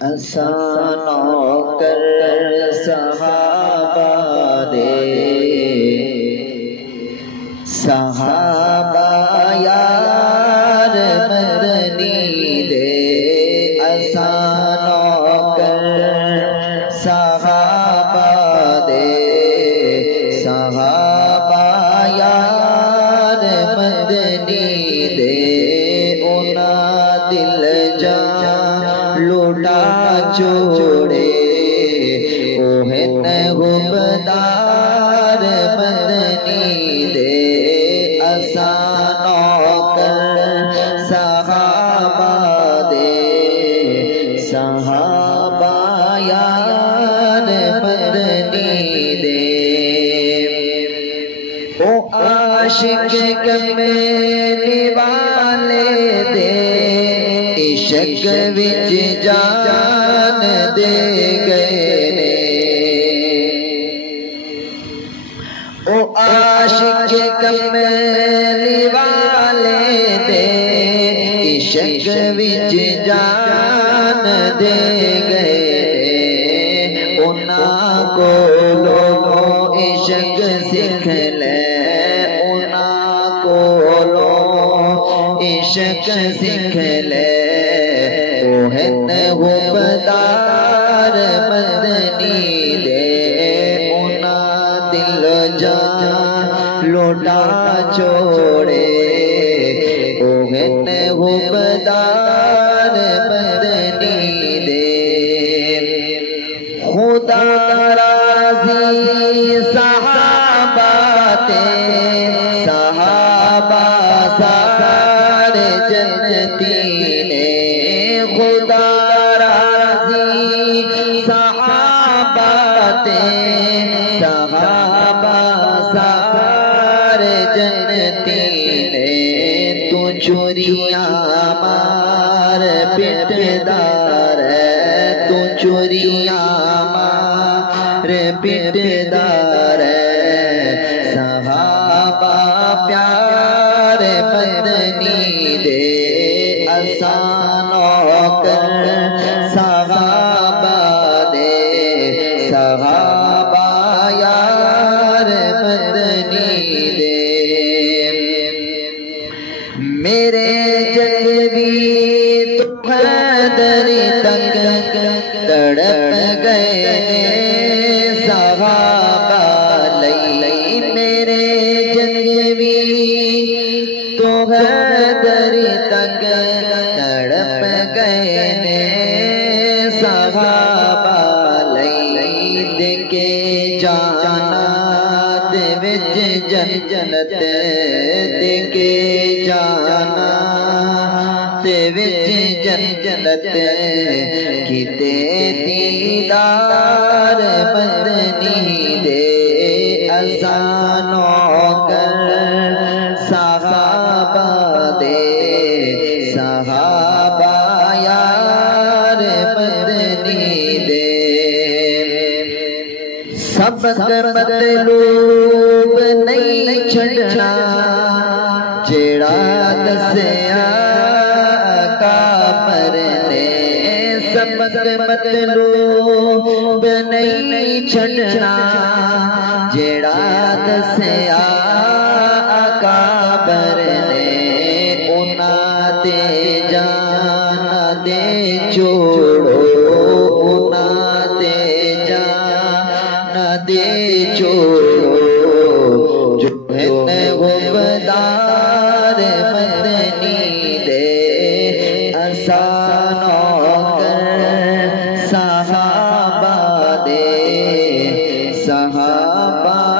اسانو کر صحابہ دے صحابہ یار مدنی دے اسانو کر صحابہ دے صحابہ یار مدنی دے اونا دل جان لوٹا چھوڑے اوہن غبدار مدنی دے اسانو کر صحابہ دے صحابہ یار مدنی دے او عاشق کمیلی والے دے عشق وچ جان دے گئے نے او عاشق کمیلی والے دے عشق وچ جان دے گئے انہاں کولوں عشق سکھ لے انہاں کولوں عشق سکھ لے اوہن غبدار مدنی دے انہاں دل جان لوٹا چھوڑے اوہن غبدار مدنی دے خدا راضی صحابہ تے صحابہ سارے جنتی نے خدا راضی صحابہ تے صحابہ سارے جنتی نے تو چوریاں مار پٹدار ہے تو چوریاں مار پٹدار ہے صحابہ پیار مدنی دے اسانو کر صحابہ دے صحابہ یار مدنی دے میرے جلوی تو حیدر تک تڑپ گئے صحابہ لئی میرے جلوی تو حیدر تک تڑپ گئے صحابہ لئی دیکھے جانا دے وچ جنت دیکھے جانا دے وچ جنت کتے دیدار مدنی دے اسانو کر صحابہ دے صحابہ یار مدنی دے سبق مطلوب نہیں چھڑنا جیڑا دسیا آقا نے سبق مطلوب نہیں چھڑنا جیڑا دسیا آقا نے انہاں دے جانا دے چھوڑو انہاں دے جانا دے چھوڑو جو ہے غبدار مدنی دے اسانو کر صحابہ دے صحابہ